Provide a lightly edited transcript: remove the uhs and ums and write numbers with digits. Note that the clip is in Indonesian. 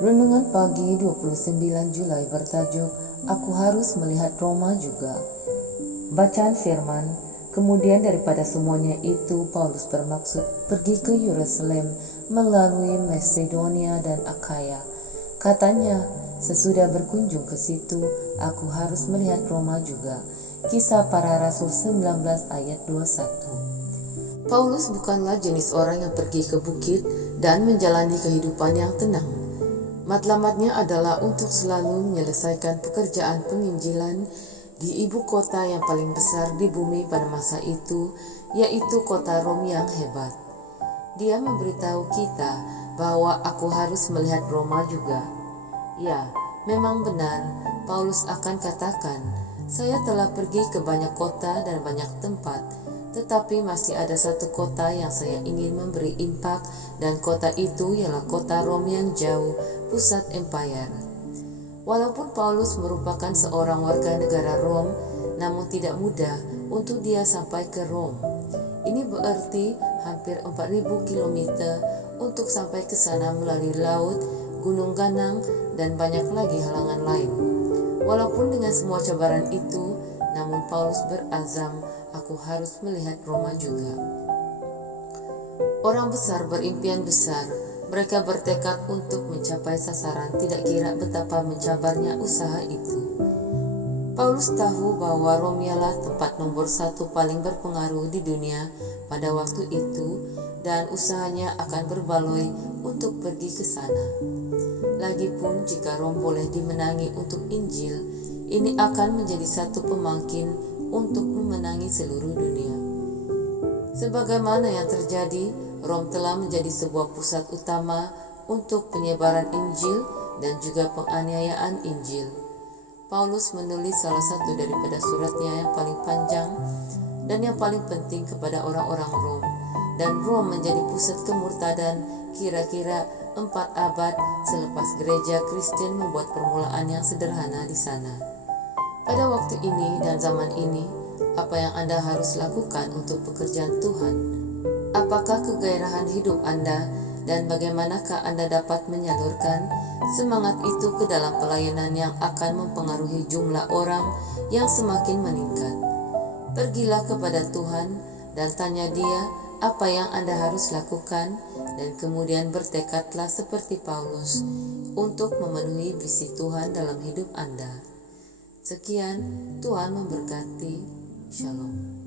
Renungan pagi 29 Julai bertajuk Aku Harus Melihat Roma Juga. Bacaan firman, kemudian daripada semuanya itu Paulus bermaksud pergi ke Yerusalem melalui Masedonia dan Akhaya. Katanya, sesudah berkunjung ke situ, aku harus melihat Roma juga. Kisah Para Rasul 19 ayat 21. Paulus bukanlah jenis orang yang pergi ke bukit dan menjalani kehidupan yang tenang. Matlamatnya adalah untuk selalu menyelesaikan pekerjaan penginjilan di ibu kota yang paling besar di bumi pada masa itu, yaitu kota Rom yang hebat. Dia memberitahu kita bahwa aku harus melihat Roma juga. Ya, memang benar, Paulus akan katakan, saya telah pergi ke banyak kota dan banyak tempat, tetapi masih ada satu kota yang saya ingin memberi impak, dan kota itu ialah kota Rom yang jauh, pusat empire. Walaupun Paulus merupakan seorang warga negara Rom, namun tidak mudah untuk dia sampai ke Rom. Ini berarti hampir 4.000 km untuk sampai ke sana melalui laut, gunung ganang, dan banyak lagi halangan lain. Walaupun dengan semua cabaran itu, namun Paulus berazam, aku harus melihat Roma juga. Orang besar berimpian besar. Mereka bertekad untuk mencapai sasaran, tidak kira betapa mencabarnya usaha itu. Paulus tahu bahwa Rom ialah tempat nomor 1 paling berpengaruh di dunia pada waktu itu, dan usahanya akan berbaloi untuk pergi ke sana. Lagipun jika Rom boleh dimenangi untuk Injil, ini akan menjadi satu pemangkin untuk memenangi seluruh dunia. Sebagaimana yang terjadi, Rom telah menjadi sebuah pusat utama untuk penyebaran Injil dan juga penganiayaan Injil. Paulus menulis salah satu daripada suratnya yang paling panjang dan yang paling penting kepada orang-orang Rom, dan Rom menjadi pusat kemurtadan kira-kira 4 abad selepas gereja Kristen membuat permulaan yang sederhana di sana. Pada waktu ini dan zaman ini, apa yang Anda harus lakukan untuk pekerjaan Tuhan? Apakah kegairahan hidup Anda, dan bagaimanakah Anda dapat menyalurkan semangat itu ke dalam pelayanan yang akan mempengaruhi jumlah orang yang semakin meningkat? Pergilah kepada Tuhan dan tanya Dia apa yang Anda harus lakukan, dan kemudian bertekadlah seperti Paulus untuk memenuhi visi Tuhan dalam hidup Anda. Sekian, Tuhan memberkati. Shalom.